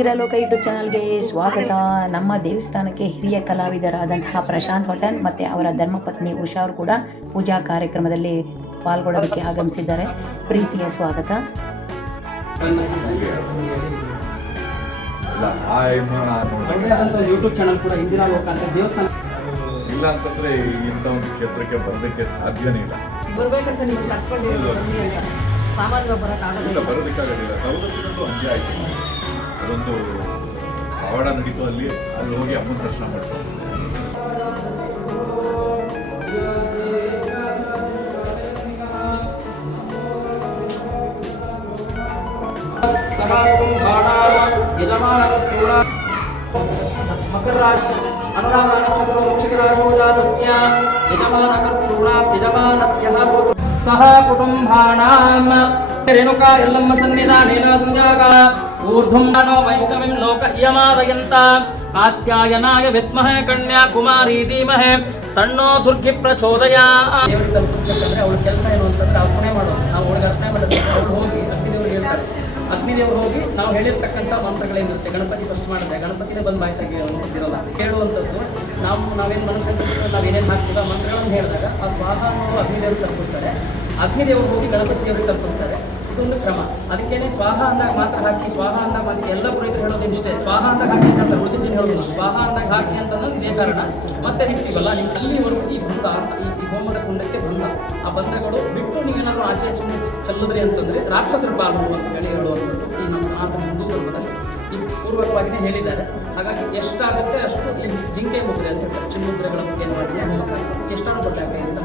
ಇಂದಿರಾ ಲೋಕ ಯೂಟ್ಯೂಬ್ ಚಾನಲ್ಗೆ ಸ್ವಾಗತ. ನಮ್ಮ ದೇವಸ್ಥಾನಕ್ಕೆ ಹಿರಿಯ ಕಲಾವಿದರಾದಂತಹ ಪ್ರಶಾಂತ್ ಹೊಟನ್ ಮತ್ತು ಅವರ ಧರ್ಮಪತ್ನಿ ಉಷಾ ಅವರು ಕೂಡ ಪೂಜಾ ಕಾರ್ಯಕ್ರಮದಲ್ಲಿ ಪಾಲ್ಗೊಳ್ಳೋದಕ್ಕೆ ಆಗಮಿಸಿದ್ದಾರೆ. ಪ್ರೀತಿಯ ಸ್ವಾಗತ. ಸಾಮಾನ್ಯ ಯೂಟ್ಯೂಬ್ ಚಾನಲ್ ಕೂಡ ಇಂದಿರಾ ಲೋಕ ಅಂತ ದೇವಸ್ಥಾನ. ಇಲ್ಲ ಅಂತಂದ್ರೆ ಇಂಥ ಒಂದು ಕ್ಷೇತ್ರಕ್ಕೆ ಬರೋದಕ್ಕೆ ಸಾಧ್ಯನೇ ಇಲ್ಲ. ಬರ್ಬೇಕಂತ ನೀವು ಕರ್ಸ್ಕೊಂಡಿರೋದು ಅಂತ. ಸಾಮಾನ್ಯವಾಗಿ ಇಲ್ಲ ಬರೋಕ್ಕಾಗಲ್ಲ ಬರೋದಕ್ಕಾಗೋದಿಲ್ಲ ಸೌದತ್ತಿನಲ್ಲೂ ಹಂಗೆ ಆಯ್ತು. ಅದೊಂದು ಪವಾಡ ನಡೀತು ಅಲ್ಲಿ ಅಲ್ಲಿ ಹೋಗಿ ಅಮ್ಮನ ದರ್ಶನ ಮಾಡ್ಕೊಂಡು ಸಮಾಗಮ ಬಾಣ ಯಜಮಾನ ಕೂಡ ಮಕರ ರಾಶಿ ಅನುರಾಧ ನಕ್ಷತ್ರ ವೃಶ್ಚಿಕ ರಾಶಿಯೋ ಜಾತಸ್ಯ ಯಜಮಾನ ಕರ್ತೃಣಾಂ ಯಜಮಾನಸ್ಯ ಭವತು ಸಹ ಊರ್ಧ್ವಂ ವೈಷ್ಣವಿಂ ಲೋಕ ಇಯಮಾದಯಂತ ಕಾತ್ಯಾಯನಾಯ ವಿದ್ಮಹೆ ಕನ್ಯಾ ಕುಮಾರಿ ಧೀಮಹೆ ತಣ್ಣೋ ದುರ್ಗಿ ಪ್ರಚೋದಯ ದೇವರಿಗೆ ತಲುಪಿಸ್ಬೇಕಂದ್ರೆ ಅವಳ ಕೆಲಸ ಏನು ಅಂತಂದ್ರೆ ಅವ್ರು ಮಾಡೋದು. ನಾವು ಅವಳಿಗೆ ಅರ್ಪಣೆ ಮಾಡೋದು ಅವ್ರು ಹೋಗಿ ಅಗ್ನಿದೇವ್ರಿಗೆ ಹೇಳ್ತಾರೆ. ಅಗ್ನಿದೇವ್ರು ಹೋಗಿ ನಾವು ಹೇಳಿರ್ತಕ್ಕಂಥ ಮಂತ್ರಗಳೇನಿರುತ್ತೆ ಗಣಪತಿ ಫಸ್ಟ್ ಮಾಡಿದ್ರೆ, ಗಣಪತಿನೇ ಬಂದು ಬಾಯಿ ತೆಗೆ ಅಂತಿರೋಲ್ಲ ಹೇಳುವಂಥದ್ದು ನಾವು ನಾವೇನು ಮನಸ್ಸಲ್ಲಿ ನಾವು ಏನೇನು ಹಾಕ್ತೀವಿ ಮಂತ್ರಗಳನ್ನು ಹೇಳಿದಾಗ ಆ ಸ್ವಾಹ ಅನ್ನೋದು ಅಗ್ನಿದೇವ್ರಿಗೆ ತಲುಪಿಸ್ತಾರೆ. ಅಗ್ನಿದೇವ್ರು ಹೋಗಿ ಗಣಪತಿ ದೇವ್ರಿಗೆ ತಲುಪಿಸ್ತಾರೆ. ಇದೊಂದು ಕ್ರಮ. ಅದಕ್ಕೇನೆ ಸ್ವಾಹ ಅಂದಾಗ ಮಾತ್ರ ಹಾಕಿ, ಸ್ವಾಹ ಅಂದಾಗ ಮಾತ್ರ ಎಲ್ಲ ಪುರೋಹಿತರು ಹೇಳೋದು ಇಷ್ಟೇ ಸ್ವಾಹ ಅಂತ ಹಾಕಿ ಅಂತ ಉಳಿದಿದ್ದೇನೆ ಹೇಳೋದು ಸ್ವಾಹ ಅಂದಾಗ ಹಾಕಿ ಅಂತ ಇದೇ ಕಾರಣ. ಮತ್ತೆ ಇರ್ತೀವಲ್ಲ ನೀವು ಅಲ್ಲಿವರೆಗೂ ಈ ಬಂಧ ಈ ಹೋಮದ ಕುಂಡಕ್ಕೆ ಬಂಧ ಆ ಬಂಧಗಳು ಬಿಟ್ಟು ನೀವೇನಾದ್ರು ಆಚೆ ಸುಮ್ಮನೆ ಚೆಲ್ಲದ್ರಿ ಅಂತಂದ್ರೆ ರಾಕ್ಷಸರು ಪಾಲು ಅಂತ ಹೇಳಿ ಹೇಳುವಂಥದ್ದು ಈ ನಮ್ಮ ಸನಾತನ ಹಿಂದೂ ಧರ್ಮದಲ್ಲಿ. ಈ ಹೇಳಿದ್ದಾರೆ. ಹಾಗಾಗಿ ಎಷ್ಟಾಗುತ್ತೆ ಅಷ್ಟು ಈ ಜಿಂಕೆ ಮುದ್ರೆ ಅಂತ ಹೇಳ್ತಾರೆ. ಚಿನ್ಮುದ್ರೆಗಳ ಬಗ್ಗೆ ಮಾಡಿ ಎಷ್ಟಾರು ಕೊಡ್ಲಿ ಅಂತ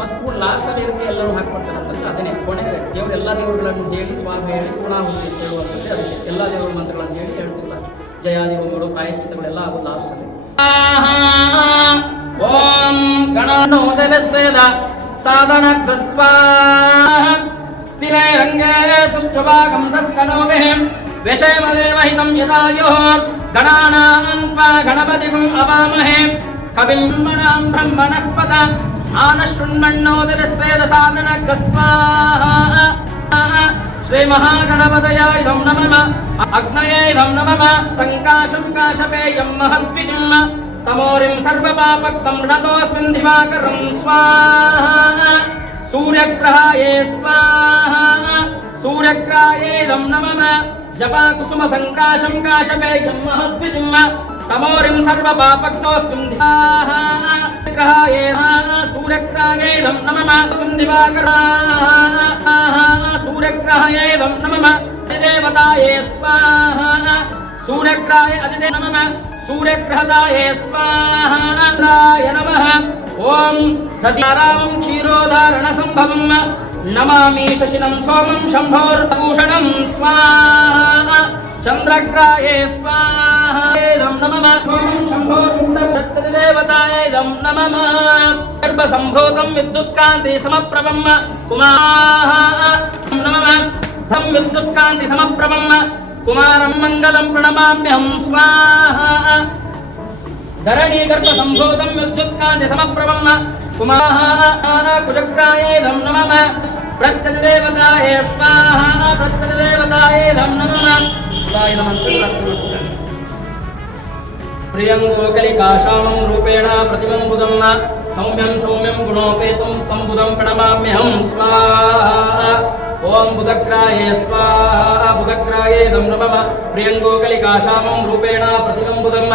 ಮತ್ತು ಲಾಸ್ಟಲ್ಲಿ ಇದಕ್ಕೆ ಎಲ್ಲರೂ ಹಾಕ್ಕೊಡ್ತಾರೆ ಅಂತಂದ್ರೆ ಅದನ್ನೇ. ಕೊನೆಗೆ ದೇವರು ಎಲ್ಲ ದೇವರುಗಳನ್ನು ಹೇಳಿ, ಸ್ವಾಮಿ ಹೇಳಿ ಪೂರ್ಣಾಹುತಿ ಹೋಗಿ ಹೇಳುವಂಥದ್ದು ಎಲ್ಲ ದೇವರ ಮಂತ್ರಗಳನ್ನು ಹೇಳಿ ಹೇಳ್ತಿಲ್ಲ ಜಯಾದೇವಗಳು ಪ್ರಾಯಶ್ಚಿತಗಳೆಲ್ಲ ಆಗೋದು ಲಾಸ್ಟಲ್ಲಿ ಓಂ ಗಣನೋದವೆಸ್ಸೇದ ಸಾಧನ ಸ್ಥಿರೇ ರಂಗೇ ಸುಷ್ಠುಭಾಗಂ ಸಸ್ಕನೋಮೆ. ವಿಷಯಮದೇವಹಿತಂ ಯದಾಯೋ ಗಣಾನಾಂ ಗಣಪತಿಂ ಅವಾಮಹೇ. ಕವಿಂ ಬ್ರಹ್ಮಣಾಂ ಬ್ರಹ್ಮಣಸ್ಪದ. ఆనశృణ్మణోదరశ్రేద సాధన కస్వాహ శ్రీ మహాగణపతయాయుధం నమమ. అగ్నయేధం నమమ. తంకాశం కాశపేయం మహద్విజుమ్మ తమోరిం సర్వపాపక్తం రతోస్మిన్ దివాకరం స్వాహా సూర్యగ్రహాయే స్వాహా సూర్యగ్రాయేదం నమమ జపా కుసుమ సంకాశం కాశపేయం మహద్విజుమ్మ. తమోరిం సర్వపాపక్తోస్మిన్ దివా సూర్యగ్రహయేదం నమమ సం దివాకరాన సూర్యగ్రహయేదం నమమ అధిదేవతాయే స్వాహ. సూర్యగ్రహాయ అధిదే నమమ సూర్యగ్రహతాయే స్వాహాయ నమ. ఓం దదిరామం క్షీరోధారణ సంభవం నమామి శశినం సోమం శంభోర్భూషణం స్వాహ. చంద్రగ్రాయే స్వాహ. నమమ దేవతాయైదం నమమ గర్భ సంభోగం విద్యుత్కాంతి సమప్రవమ్మ. కుమాహ నమమ ధం విద్యుత్కాంతి సమప్రవమ్మ. కుమారం మంగళం ప్రణమామ్యహం స్వాహ. ధరణీ గర్భ సంభోగం విద్యుత్కాంతి సమప్రవమ్మ. కుమాహ కుచక్రాయైదం నమమ ప్రత్యదేవతాయే స్వాహ. ప్రత్యదేవతాయైదం నమమ ఉదాయ నమంతులు ప్రియం గోకలికాశామం రూపేణ ప్రతిమం బుధం సౌమ్యం సౌమ్యం గుణోపేతం తం బుధం ప్రణమామ్యహం స్వాహా. ఓం బుధగ్రాయే స్వాహా. బుధగ్రాయే నమమ ప్రియం గోకలికాశామం రూపేణ ప్రతిమం బుధం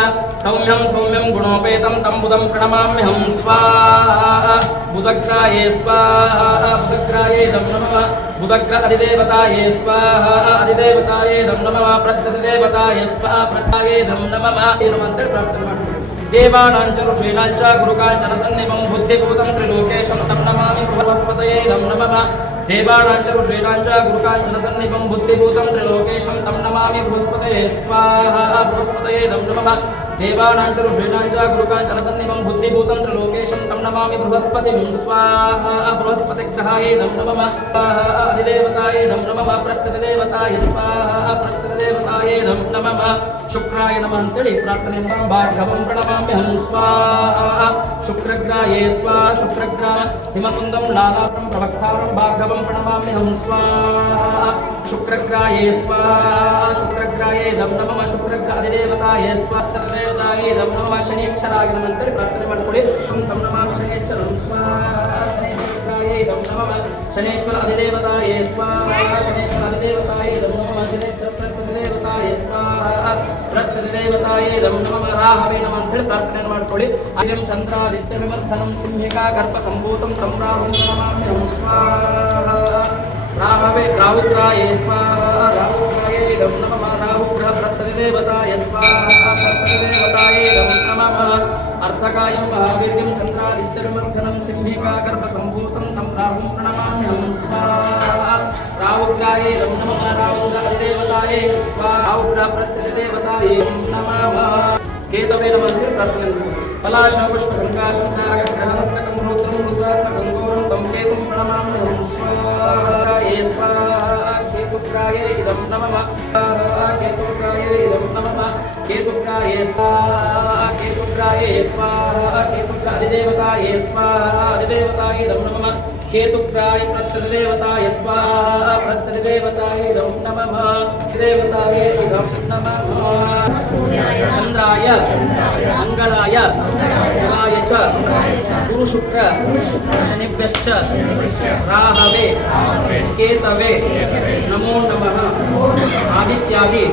సౌమ్యం సౌమ్యం గుణోపేతం తం బుధం ప్రణమామ్యహం స్వాహా. బుధగ్రాయే స్వాహా. బుధగ్రాయే నమమ ఉదగ్ర అధిదేవతాయే స్వాహ అధిదేవతాయే నమ్ నమ ప్రత్యధిదేవతాయే స్వాహ ప్రత్యాయే నమ్ నమ అంటే ప్రాప్తం దేవానాంచ ఋషీణాంచ గురుకాంచన సన్నిమం బుద్ధిభూతం త్రిలోకేశం తం నమామి భగవస్పతయే నమ్ నమ దేవానాంచ ఋషీణాంచ గురుకాంచన సన్నిమం బుద్ధిభూతం త్రిలోకేశం తం నమామి బృహస్పతయే స్వాహ బృహస్పతయే నమ్ నమ దేవానాంచ ఋషీణాంచ గురుకాంచన సన్నిమం బుద్ధిభూతం త్రిలోకేశం ಗುರುಕಾಂಚನ ಸನ್ನಿಭಂ ಬುದ್ಧಿಭೂತಂ ತ್ರಿಲೋಕೇಶಂ ತಂ ನಮಾಮಿ ಬೃಹಸ್ಪತಿಂ ಸ್ವಾಹ ಬೃಹಸ್ಪತಿಗ್ರಹಾಯೇ ನಂ ನಮಃ ಸ್ವಾಹ ಅಧಿದೇವತಾಯೇ ನಂ ನಮಃ ಪ್ರತ್ಯದೇವತಾಯ ಸ್ವಾಹ ಪ್ರತ್ಯದೇವತಾಯೇ ನಂ ನಮಃ ಶುಕ್ರಾಯ ನಮಃ ಅಂತೇಳಿ ಪ್ರಾರ್ಥನೆ ಮಾಡೋಣ. ಭಾರ್ಗವಂ ಪ್ರಣಮಾಮ್ಯಹಂ ಸ್ವಾಹ ಶುಕ್ರಗ್ರಾಯೇ ಸ್ವಾಹ ಶುಕ್ರಗ್ರಾಮ ಹಿಮಕುಂದಂ ಲಾಲಾಸಂ ಪ್ರವಕ್ತಾರಂ ಭಾರ್ಗವಂ ಪ್ರಣಮಾಮ್ಯಹಂ ಸ್ವಾಹ ಶುಕ್ರಗ್ರಾಯೇ ಸ್ವಾಹ ಶುಕ್ರಗ್ರಾಯೇ ದಂ ನಮಃ ಶುಕ್ರಗ್ರ ಅಧಿದೇವತಾಯ ಸ್ವಾಸ್ತದೇವತಾಯ ದಂ ನಮಃ ಶನಿಶ್ಚರಾಯ ನಮಃ ಅಂತೇಳಿ ಪ್ರಾರ್ಥನೆ ಮಾಡ್ಕೊಳ್ಳಿ ಓಂ ತಂ ನಮಃ ಶನೇಶ್ವರಂ ಸ್ವಾಹ ಶನೇಶ್ವರಾಯ ದಂ ನಮಃ ಶನೇಶ್ವರ ಅಧಿದೇವತಾಯ ಸ್ವಾಹ ಶನೇಶ್ವರ ಅಧಿದೇವತಾಯ ದಂ ನಮಃ ಶನೇಶ್ವರ ಪ್ರತ್ಯಧಿದೇವತಾಯ ಸ್ವಾಹ ಪ್ರತ್ಯಧಿದೇವತಾಯ ದಂ ನಮಃ ರಾಹವೇ ನಮಃ ಅಂತೇಳಿ ಪ್ರಾರ್ಥನೆ ಮಾಡ್ಕೊಳ್ಳಿ ಅಯಂ ಚಂದ್ರಾದಿತ್ಯ ವಿಮರ್ಧನಂ ಸಿಂಹಿಕಾ ಗರ್ಭ ಸಂಭೂತಂ ತಂ ರಾಹುಂ ನಮಾಮಿ ನಮಃ ಸ್ವಾಹ ರಾಹವೇ ರಾಹುಗ್ರಾಯ ಸ್ವಾಹ ರಾಹುಗ್ರಾಯ ಇದಂ ನಮಃ ರಾಹುಗ್ರಹ ಪ್ರತ್ಯದೇವತಾಯ ಸ್ವಾಹ ಪ್ರತ್ಯದೇವತಾಯ ಇದಂ ನಮಃ అర్ధకాయం మహావీర్యం చంద్రాదిత్యమర్థనం సింహికాగర్భ సంభూతం సంభ్రాహం ప్రణమామ్యం రావుగ్రాయే నమః రావుగ్రాదిదేవతాయే స్వాహ. ప్రత్యదేవతాయే నమః. కేతవే నమస్తే ప్రార్థన పలాశం పుష్పగంగాశం తారకగ్రహమస్తకం హోత్రం మృతాత్మకం ఘోరం తం కేతుం ప్రణమామ్యం స్వాహే. స్వాహ. కేతుగ్రాయే ఇదం నమః. కేతుగ్రాయే ఇదం నమః. केतुप्राये स्वाहा केतुप्राये स्वाहा केतुप्रादिदेवताय स्वाहा आदिदेवताय नमो नमः। केतुप्राय प्रत्यदेवताय स्वाहा प्रत्यदेवताय नमो नमः। देवताय नमो नमः। चन्द्राय मङ्गलाय शिवाय च, गुरुशुक्र, शनिभ्यश्च, राहवे, केतवे, नमो नमः। आदित्यादि,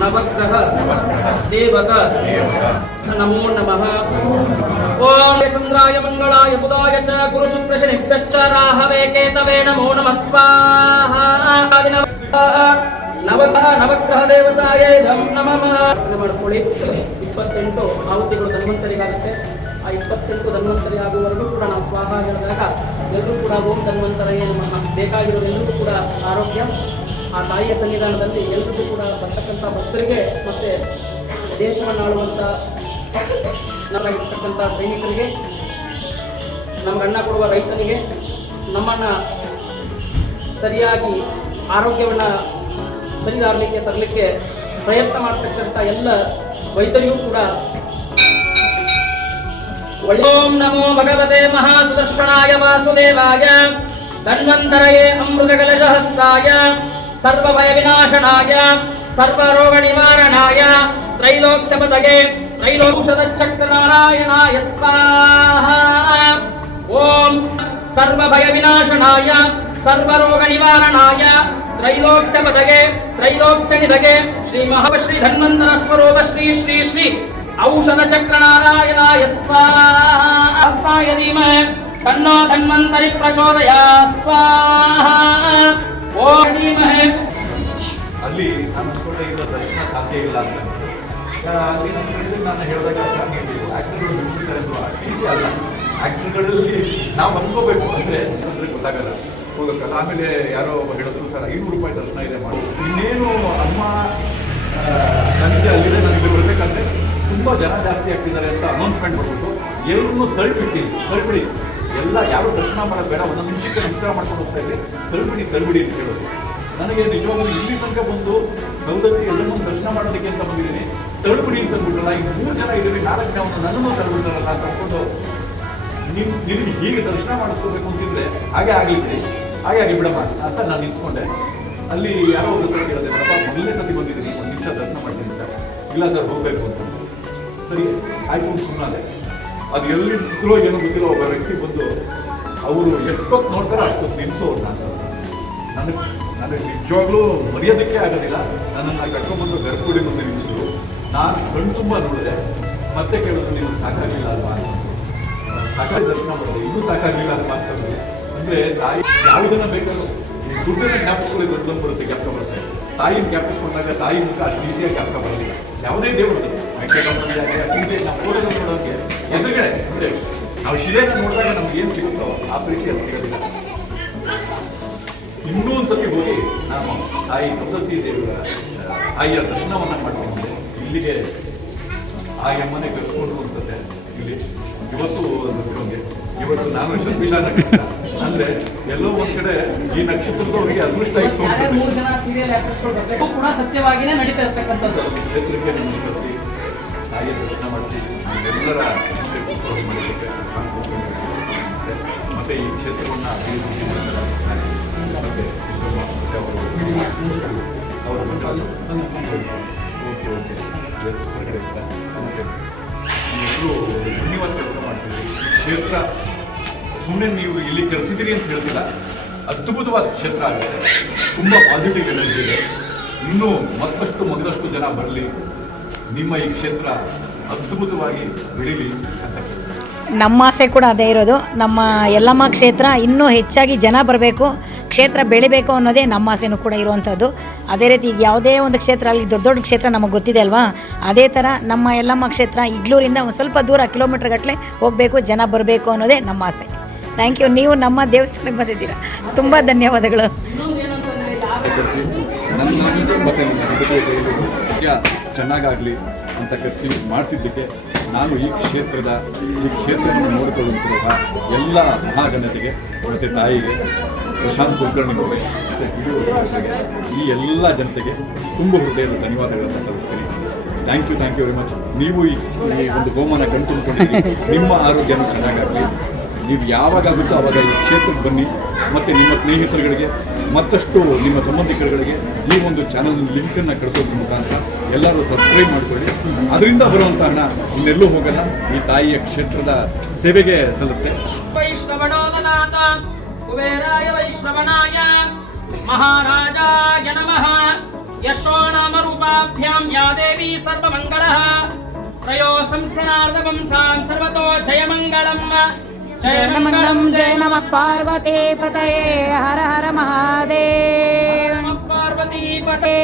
नवग्रह ನಮಃ ಓಂ ಚಂದ್ರಾಯ ಮಂಗಳಾಯ ಬುಧಾಯ ಚ ಗುರು ಶುಕ್ರ ಶನಿಭ್ಯಶ್ಚ ರಾಹವೇ ಕೇತವೇ ನಮೋ ನಮಃ ಸ್ವಾಹ ನವಗ್ರಹ ನವಗ್ರಹ ದೇವತಾಯ ನಮ್ ನಮಃ ಮಾಡ್ಕೊಳ್ಳಿ. ಇಪ್ಪತ್ತೆಂಟು ಆಹುತಿಗಳು ಧನ್ವಂತರಿಗಾಗುತ್ತೆ. ಆ ಇಪ್ಪತ್ತೆಂಟು ಧನ್ವಂತರಿ ಆಗುವವರೆಗೂ ಕೂಡ ನಾವು ಸ್ವಾಹ ಹೇಳಿದಾಗ ಎಲ್ಲರೂ ಕೂಡ ಓಂ ಧನ್ವಂತರೇ ನಮಃ. ಎಲ್ಲರೂ ಕೂಡ ಆರೋಗ್ಯ. ಆ ತಾಯಿಯ ಸನ್ನಿಧಾನದಲ್ಲಿ ಎಲ್ರಿಗೂ ಕೂಡ ಬರ್ತಕ್ಕಂಥ ಭಕ್ತರಿಗೆ ಮತ್ತು ದೇಶವನ್ನು ಆಳುವಂಥ ನಮಗಿರ್ತಕ್ಕಂಥ ಸೈನಿಕರಿಗೆ ಅನ್ನ ಕೊಡುವ ರೈತನಿಗೆ ನಮ್ಮನ್ನು ಸರಿಯಾಗಿ ಆರೋಗ್ಯವನ್ನು ಸರಿದಾರಲಿಕ್ಕೆ, ತರಲಿಕ್ಕೆ ಪ್ರಯತ್ನ ಮಾಡ್ತಕ್ಕಂಥ ಎಲ್ಲ ವೈದ್ಯರಿಗೂ ಕೂಡ ಓಂ ನಮೋ ಭಗವತೆ ಮಹಾಸುದರ್ಶನಾಯ ವಾಸುದೇವಾಯ, ಧನ್ವಂತರಯೇ ಅಮೃತಕಲಶಹಸ್ತಾಯ. సర్వభయ వినాశనాయ సర్వరోగ నివారణాయ త్రైలోక్యపదగే త్రైలోషధ చక్రనారాయణాయ స్వాహ ఓం సర్వభయ వినాశనాయ సర్వరోగ నివారణాయ త్రైలోక్యపదగే త్రైలోక్యనిదగే శ్రీ మహాశ్రీ ధన్వంతర స్వరూప శ్రీ శ్రీ శ్రీ ఔషధ చక్రనారాయణాయ స్వాహాయ ధీమ తన్నో ధన్వంతరి ప్రచోదయా స్వాహ ಅಲ್ಲಿ ನಾನು ಅನ್ಕೊಂಡೆ ಇರೋ ದರ್ಶನ ಸಾಧ್ಯ ಇಲ್ಲ ಅಂತ. ಅಲ್ಲಿ ನಾನು ಹೇಳಿದಾಗ ಆ್ಯಕ್ಟರ್ಗಳು ಬಿಟ್ಬಿಡ್ತಾರೆ ಆ ರೀತಿ ಅಲ್ಲ. ಆ್ಯಕ್ಟರ್ಗಳಲ್ಲಿ ನಾವು ಅನ್ಕೋಬೇಕು. ಅಂದರೆ ಅಂದರೆ ಗೊತ್ತಾಗಲ್ಲ. ಹೋಗಕ್ಕಲ್ಲ ಆಮೇಲೆ ಯಾರೋ ಹೇಳಿದ್ರು, ಸರ್, ಐನೂರು ರೂಪಾಯಿ ದರ್ಶನ ಇದೆ ಮಾಡಿ. ಇನ್ನೇನು ಅಮ್ಮ ನನಗೆ ಅಲ್ಲಿದೆ, ನನಗೆ ಬರಬೇಕಂದ್ರೆ ತುಂಬ ಜನ ಜಾಸ್ತಿ ಆಗ್ತಿದ್ದಾರೆ ಅಂತ ಅನೌನ್ಸ್ಮೆಂಟ್ ಮಾಡ್ಬಿಟ್ಟು ಎಲ್ಲರೂ ತಳ್ಳಿಬಿಡ್ತೀನಿ ತಳ್ಳಿಬಿಡಿ ಎಲ್ಲ ಯಾರು ದರ್ಶನ ಬೇಡ, ಒಂದೊಂದು ನಿಮಿಷಕ್ಕೆ ನಮಸ್ಕಾರ ಮಾಡ್ಕೊಂಡು ಹೋಗ್ತಾ ಇದ್ರಿ ಕಲ್ಬಿಡಿ ಕಲ್ಬಿಡಿ ಅಂತ ಹೇಳೋದು. ನನಗೆ ನಿಜವಾಗ್ಲೂ ಇಲ್ಲಿ ತನಕ ಬಂದು ಸೌದತ್ತಿ ಎಲ್ಲರನ್ನೂ ದರ್ಶನ ಮಾಡೋದಕ್ಕೆ ಅಂತ ಬಂದಿದ್ದೀನಿ. ತಳ್ಬಿಡಿ ಅಂತ ಅಂದ್ಬಿಟ್ರಲ್ಲ, ಈ ಮೂರು ಜನ ಇದ್ದೀವಿ, ನಾಲ್ಕು ಜನ ನನ್ನನ್ನು ತಳ್ಬಿಡ್ತಾರಲ್ಲ ಅಂತ ಅನ್ಕೊಂಡು ನೀವು ನಿಮ್ಗೆ ಹೀಗೆ ದರ್ಶನ ಮಾಡಿಸ್ಕೋಬೇಕು ಅಂತಿದ್ರೆ ಹಾಗೆ ಆಗಿದ್ರಿ ಹಾಗೆ ಆಗಿ ಬಿಡಮ್ಮ ಅಂತ ನಾನು ನಿಂತ್ಕೊಂಡೆ. ಅಲ್ಲಿ ಯಾರೋ ಒಂದು ಹತ್ರ ಕೇಳಿದೆ, ನೋಡಪ್ಪ, ಮೊದಲನೇ ಸತಿ ಬಂದಿದ್ದೀನಿ, ಒಂದು ನಿಮಿಷ ದರ್ಶನ ಮಾಡ್ತೀನಿ ಅಂತ. ಇಲ್ಲ ಸರ್, ಹೋಗ್ಬೇಕು ಅಂತ. ಸರಿ, ಆಯ್ತು ಸುಮ್ಮನೆ ಅದು ಎಲ್ಲಿ ನಿಂತರೋ ಏನೋ ಗೊತ್ತಿರೋ ಒಬ್ಬ ವ್ಯಕ್ತಿ ಬಂದು, ಅವರು ಎಷ್ಟೊತ್ತು ನೋಡ್ತಾರೆ ಅಷ್ಟೊತ್ತು ನಿಲ್ಸೋರು ನಾನು. ನನಗೆ ನನಗೆ ನಿಜವಾಗ್ಲೂ ಮರೆಯೋದಕ್ಕೆ ಆಗೋದಿಲ್ಲ. ನನ್ನನ್ನು ಕರ್ಕೊಂಡ್ಬಂದು ಗರ್ಭಗುಡಿ ಮುಂದೆ ನಿಲ್ಲಿಸಿದ್ರು. ನಾನು ಕಣ್ಣು ತುಂಬ ನೋಡಿದೆ. ಮತ್ತೆ ಕೇಳಿದ್ರು, ನೀವು ಸಾಕಾಗಿಲ್ಲ ಅಲ್ವಾ? ಸಾಕಾಗಿ ದರ್ಶನ ಮಾಡಿದೆ. ಇನ್ನೂ ಸಾಕಾಗಿಲ್ಲ ಅಂತ ಮಾತಾಡಿದೆ. ಅಂದರೆ ತಾಯಿ ಯಾವುದನ್ನ ಬೇಕಾದ್ರೂ, ಈ ದುಡ್ಡನ್ನ ಜ್ಞಾಪಿಸ್ಕೊಳ್ಳಿ ದೊಡ್ಡದನ್ನು ಬರುತ್ತೆ ಜ್ಞಾಪಕ ಬರುತ್ತೆ. ತಾಯಿನ ಜ್ಞಾಪಿಸ್ಕೊಂಡಾಗ ತಾಯಿ ಮುಖ ಅಷ್ಟು ಈಸಿಯಾಗಿ ಜ್ಞಾಪಕ ಬರಲಿಲ್ಲ ಯಾವುದೇ ದೇವರು ವೆಂಕಟರಮಣಯ್ಯ ಈಸಿಯಾಗಿ ನಾವು ಓದೋದು ನೋಡೋಕ್ಕೆ ಎದುರುಗಡೆ ಅಂದ್ರೆ ನಾವು ಶಿಲೆನ ನೋಡಿದಾಗ ನಮ್ಗೆ ಏನು ಸಿಗುತ್ತೋ ಆ ಪ್ರೀತಿ ಅದು ಸಿಗೋದಿಲ್ಲ ಇನ್ನೂ ಒಂದ್ಸತಿ ಹೋಗಿ ನಾನು ತಾಯಿ ಸಪ್ತತಿ ದೇವರ ತಾಯಿಯ ದರ್ಶನವನ್ನ ಮಾಡ್ಕೊಂಡು ಇಲ್ಲಿಗೆ ಆ ಮನೆ ಕರ್ಕೊಂಡು ಅನ್ಸುತ್ತೆ. ಇಲ್ಲಿ ಇವತ್ತು ನಮಗೆ ಇವತ್ತು ನಾನು ಶರ್ಮಿಲ ನಕ್ಷತ್ರ ಅಂದ್ರೆ ಎಲ್ಲೋ ಒಂದ್ ಕಡೆ ಈ ನಕ್ಷತ್ರದವರಿಗೆ ಅದೃಷ್ಟ ಇತ್ತು ಸತ್ಯವಾಗಿಯೇ ನಡೀತಾ ಇರ್ತಕ್ಕಂಥದ್ದು. ಕ್ಷೇತ್ರಕ್ಕೆ ನಮ್ಮನ್ನು ಕರೆಸಿ ತಾಯಿಯ ದರ್ಶನ ನಾನು ಮತ್ತೆ ಈ ಕ್ಷೇತ್ರವನ್ನು ಅಭಿವೃದ್ಧಿ ಧನ್ಯವಾದ ಕೆಲಸ ಮಾಡ್ತೀರಿ. ಕ್ಷೇತ್ರ ಸುಮ್ಮನೆ ನೀವು ಇಲ್ಲಿ ಕರೆಸಿದಿರಿ ಅಂತ ಹೇಳ್ತಿಲ್ಲ. ಅದ್ಭುತವಾದ ಕ್ಷೇತ್ರ ಆಗುತ್ತೆ. ತುಂಬ ಪಾಸಿಟಿವ್ ಎನರ್ಜಿ ಇದೆ. ಇನ್ನೂ ಮತ್ತಷ್ಟು ಮಗದಷ್ಟು ಜನ ಬರಲಿ. ನಿಮ್ಮ ಈ ಕ್ಷೇತ್ರ ಅದ್ಭುತವಾಗಿ ಬೆಳೀಲಿ ನಮ್ಮ ಆಸೆ ಕೂಡ ಅದೇ ಇರೋದು. ನಮ್ಮ ಯಲ್ಲಮ್ಮ ಕ್ಷೇತ್ರ ಇನ್ನೂ ಹೆಚ್ಚಾಗಿ ಜನ ಬರಬೇಕು ಕ್ಷೇತ್ರ ಬೆಳಿಬೇಕು ಅನ್ನೋದೇ ನಮ್ಮ ಆಸೆನೂ ಕೂಡ ಇರುವಂಥದ್ದು. ಅದೇ ರೀತಿ ಈಗ ಯಾವುದೇ ಒಂದು ಕ್ಷೇತ್ರ ಅಲ್ಲಿ ದೊಡ್ಡ ದೊಡ್ಡ ಕ್ಷೇತ್ರ ನಮಗೆ ಗೊತ್ತಿದೆ ಅಲ್ವಾ? ಅದೇ ಥರ ನಮ್ಮ ಯಲ್ಲಮ್ಮ ಕ್ಷೇತ್ರ ಇಗ್ಲೂರಿಂದ ಒಂದು ಸ್ವಲ್ಪ ದೂರ ಕಿಲೋಮೀಟರ್ ಗಟ್ಟಲೆ ಹೋಗಬೇಕು ಜನ ಬರಬೇಕು ಅನ್ನೋದೇ ನಮ್ಮ ಆಸೆ. ಥ್ಯಾಂಕ್ ಯು ನೀವು ನಮ್ಮ ದೇವಸ್ಥಾನಕ್ಕೆ ಬಂದಿದ್ದೀರಾ? ತುಂಬ ಧನ್ಯವಾದಗಳು. ಚೆನ್ನಾಗಾಗಲಿ ಅಂತ ಕರೆಸಿ ಮಾಡಿಸಿದ್ದಕ್ಕೆ ನಾನು ಈ ಕ್ಷೇತ್ರದ, ಈ ಕ್ಷೇತ್ರವನ್ನು ನೋಡಿಕೊಳ್ಳುತ್ತಿರುವ ಎಲ್ಲ ಮಹಾಗಣತೆಗೆ ಮತ್ತು ತಾಯಿಗೆ, ಪ್ರಶಾಂತ್ ಕುಲಕರ್ಣಿಗೆ ಈ ಎಲ್ಲ ಜನತೆಗೆ ತುಂಬ ಹೃದಯದ ಧನ್ಯವಾದಗಳನ್ನು ಸಲ್ಲಿಸ್ತೀನಿ. Thank you thank you very much ನೀವು ಈ ಒಂದು ಗೋಮಾನ ಕಣ್ತುಂಬಿಕೊಂಡಿದ್ದೀರಿ ನಿಮ್ಮ ಆರೋಗ್ಯನೂ ಚೆನ್ನಾಗಾಗಲಿ. ನೀವು ಯಾವಾಗ ಆಗುತ್ತೋ ಆವಾಗ ಈ ಕ್ಷೇತ್ರಕ್ಕೆ ಬನ್ನಿ. ಮತ್ತು ನಿಮ್ಮ ಸ್ನೇಹಿತರುಗಳಿಗೆ ಮತ್ತಷ್ಟು ನಿಮ್ಮ ಸಂಬಂಧಿಕರುಗಳಿಗೆ ಈ ಒಂದು ಚಾನಲ್ ಲಿಂಕನ್ನು ಕಳಿಸೋದ್ರ ಮುಖಾಂತರ ಎಲ್ಲರೂ ಸಬ್ಸ್ಕ್ರೈಬ್ ಮಾಡಿಕೊಳ್ಳಿ. ಅದರಿಂದ ಬರುವಂಥ ಹಣ ಇನ್ನೆಲ್ಲೂ ಹೋಗಲ್ಲ. ಈ ತಾಯಿಯ ಕ್ಷೇತ್ರದ ಸೇವೆಗೆ ಸಲ್ಲುತ್ತೆ. ಕುಬೇರಾಯ ವೈಷ್ಣವನಾಯ ಮಹಾರಾಜಾಯ ನಮಃ ಯಶೋ ನಾಮ ರೂಪಾಭ್ಯಾಂ ಯಾ ದೇವಿ ಸರ್ವತೋ ಜಯಮಂಗಳಂ. జయమంగళం జయ నమ పార్వతే పతయే హర హర మహాదేవ్ పార్వతీ పతే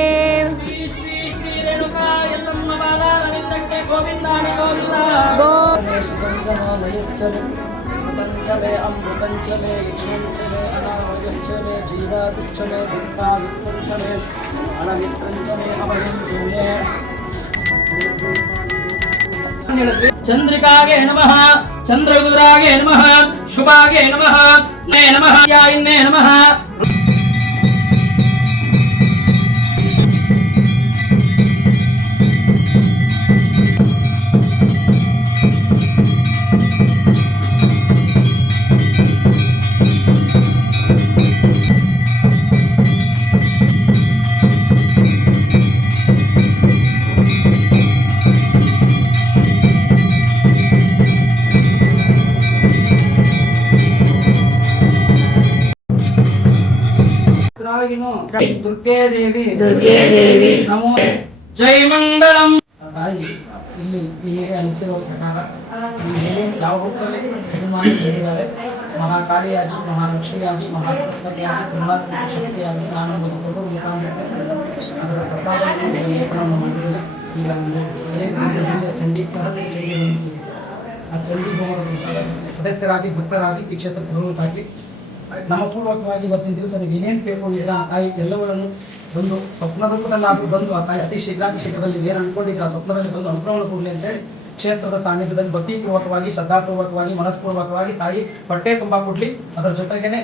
చంద్రికాగే నమః చంద్రగురాగే నమ శుభాగే నమ నమ నమ. ದುರ್ಗೆ ದೇವಿ. ದುರ್ಗೇ ದೇವಿ. ನಮೋ ಜೈ ಮಂಗಳಂ ಇಲ್ಲಿ ಈಗ ಅನಿಸಿರುವ ಪ್ರಕಾರ ಯಾವ ಹೇಳಿದ್ದಾರೆ ಮಹಾಕಾಳಿಯಾಗಿ ಮಹಾಲಕ್ಷ್ಮಿಯಾಗಿ ಮಹಾಸರಸ್ವತಿಯಾಗಿ ಬ್ರಹ್ಮಾತ್ಮ ಶಕ್ತಿಯಾಗಿ ನಾನು ಬದುಕೊಂಡು ಕೊಡು ಮುಖಾಂತರ ಅದರ ಪ್ರಸಾದವನ್ನು ಲೇಪನವನ್ನು ಮಾಡಿದ್ದೇನೆ. ಈಗ ರೀತಿಯಲ್ಲಿ ಚಂಡಿ. ಆ ಚಂಡಿ ಹೋಮದ ಸದಸ್ಯರಾಗಿ ಭಕ್ತರಾಗಿ ಈ ಕ್ಷೇತ್ರಕ್ಕೆ ಬರುವುದಾಗಿ ನಮ್ಮ ಪೂರ್ವಕವಾಗಿ ಇವತ್ತಿನ ದಿವಸ ನೀವು ಏನೇನು ಎಲ್ಲ ಆ ತಾಯಿ ಎಲ್ಲವನ್ನು ಬಂದು ಸ್ವಪ್ನ ರೂಪದಲ್ಲಾದರೂ ಬಂದು ಆ ತಾಯಿ ಅತಿ ಶೀಘ್ರಾತಿ ಶೀಘ್ರದಲ್ಲಿ ಏನು ಅನ್ಕೊಂಡಿದ್ದ ಆ ಸ್ವಪ್ನದಲ್ಲಿ ಬಂದು ಅನುಗ್ರಹವನ್ನು ಕೊಡಲಿ ಅಂತೇಳಿ ಕ್ಷೇತ್ರದ ಸಾನ್ನಿಧ್ಯದಲ್ಲಿ ಭಕ್ತಿಪೂರ್ವಕವಾಗಿ ಶ್ರದ್ಧಾಪೂರ್ವಕವಾಗಿ ಮನಸ್ಪೂರ್ವಕವಾಗಿ ತಾಯಿ ಹೊಟ್ಟೆ ತುಂಬ ಕೊಡ್ಲಿ. ಅದರ ಜೊತೆಗೇನೆ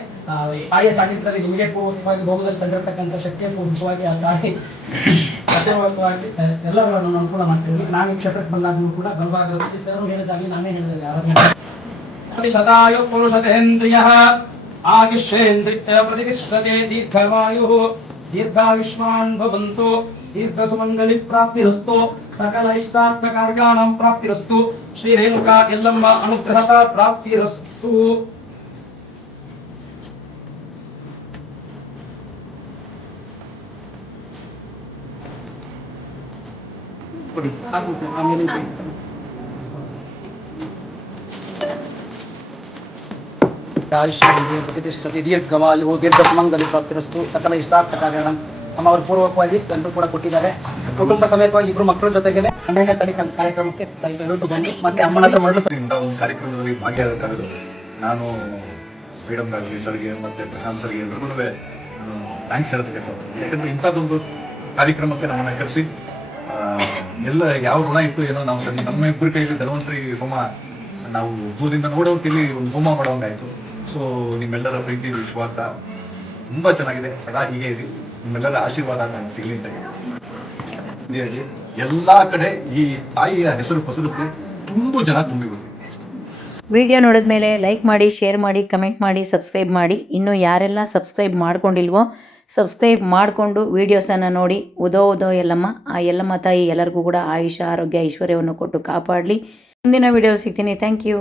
ತಾಯಿಯ ಸಾನ್ನಿಧ್ಯದಲ್ಲಿ ನಿಮಗೆ ಪೂರ್ವಕವಾಗಿ ಭೋಗದಲ್ಲಿ ತಂದಿರತಕ್ಕಂಥ ಶಕ್ತಿಯ ಪೂರ್ವಕವಾಗಿ ಆ ತಾಯಿ ಅಪೂರ್ವಕವಾಗಿ ಆ, ಎಲ್ಲಗಳನ್ನು ಅನುಕೂಲ ಮಾಡ್ತೀವಿ ನಾನು ಕ್ಷೇತ್ರಕ್ಕೆ ಬಂದಾಗಲೂ ಕೂಡ ಬಲಭಾಗದಲ್ಲಿ ಸರ್ ಹೇಳಿದಾಗಲಿ ನಾನೇ ಹೇಳಿದಾಗ ಸದಾಯು ಪುರುಷತೇಂದ್ರಿಯಃ आयुष्येन्द्रिय प्रतिष्ठते दीर्घवायुः दीर्घायुष्मान् भवन्तु దీర్ఘసుమంగళి ప్రాప్తిరస్తు సకల ఇష్టార్థ కార్యాణం ప్రాప్తిరస్తు శ్రీ రేణుకా ఎల్లమ్మ అనుగ్రహత ప్రాప్తిరస్తు ఆమె ಆಯುಷ್ಯ ಪ್ರತಿಷ್ಠತೆ ದೀರ್ಘವಾಯು ದೀರ್ಘ ಸುಮಂಗಲಿ ಪ್ರಾಪ್ತಿರಸ್ತು ಸಕಲ ಇಷ್ಟಾರ್ಥ ಕಾರ್ಯಣ ನಮ್ಮ ಅವರು ಪೂರ್ವಕವಾಗಿ ಜನರು ಕೂಡ ಕೊಟ್ಟಿದ್ದಾರೆ. ಕುಟುಂಬ ಸಮೇತವಾಗಿ ಇಬ್ಬರು ಮಕ್ಕಳ ಜೊತೆಗೆ ಹನ್ನೆರಡನೇ ತಾರೀಕು ಕಾರ್ಯಕ್ರಮಕ್ಕೆ ದಯವಿಟ್ಟು ಬಂದು ಮತ್ತೆ ಅಮ್ಮನ ಹತ್ರ ಮರಳು ಇಂಥ ಒಂದು ಕಾರ್ಯಕ್ರಮದಲ್ಲಿ ಭಾಗಿಯಾಗಕ್ಕಾಗಲು ನಾನು ಮೇಡಮ್ ಆಗಲಿ ಸರ್ಗೆ ಮತ್ತೆ ಪ್ರಶಾಂತ್ ಸರ್ಗೆ ಎಲ್ಲರಿಗೂ ಥ್ಯಾಂಕ್ಸ್ ಇಷ್ಟಪಡ್ತೀನಿ. ಯಾಕಂದ್ರೆ ಇಂಥದ್ದೊಂದು ಕಾರ್ಯಕ್ರಮಕ್ಕೆ ನಮ್ಮನ್ನ ಕರೆಸಿ ಎಲ್ಲ ಯಾವ ಋಣ ಇತ್ತು ಏನೋ ನಾವು ನಮ್ಮ ಇಬ್ಬರ ಕೈಯಲ್ಲಿ ಧನ್ವಂತರಿ ಹೋಮ ನಾವು ದೂರದಿಂದ ನೋಡೋಕೆ ಒಂದು ಹೋಮ ಮಾಡೋಂಗಾಯ್ತು ಸೊ ನಿಮ್ಮೆಲ್ಲರ ಪ್ರೀತಿ ವಿಶ್ವಾಸ ತುಂಬಾ ಚೆನ್ನಾಗಿದೆ. ಸದಾ ಹೀಗೆ ಇರಿ. ನಿಮ್ಮೆಲ್ಲರ ಆಶೀರ್ವಾದ ನಾನು ಸಿಗಲಿ ಅಂತ ಹೇಳಿ. ಎಲ್ಲ ಕಡೆ ಈ ತಾಯಿಯ ಹೆಸರು ಪಸರಕ್ಕೆ ತುಂಬ ಜನ ತುಂಬಿಬಿಟ್ಟು ವಿಡಿಯೋ ನೋಡಿದ ಮೇಲೆ ಲೈಕ್ ಮಾಡಿ, ಶೇರ್ ಮಾಡಿ, ಕಮೆಂಟ್ ಮಾಡಿ, ಸಬ್ಸ್ಕ್ರೈಬ್ ಮಾಡಿ. ಇನ್ನು ಯಾರೆಲ್ಲ ಸಬ್ಸ್ಕ್ರೈಬ್ ಮಾಡ್ಕೊಂಡಿಲ್ವೋ, ಸಬ್ಸ್ಕ್ರೈಬ್ ಮಾಡಿಕೊಂಡು ವೀಡಿಯೋಸನ್ನು ನೋಡಿ. ಉದೋ ಉದೋ ಎಲ್ಲಮ್ಮ, ಆ ಎಲ್ಲಮ್ಮ ತಾಯಿ ಎಲ್ಲರಿಗೂ ಕೂಡ ಆಯುಷ, ಆರೋಗ್ಯ, ಐಶ್ವರ್ಯವನ್ನು ಕೊಟ್ಟು ಕಾಪಾಡಲಿ. ಮುಂದಿನ ವಿಡಿಯೋ ಸಿಗ್ತೀನಿ. Thank you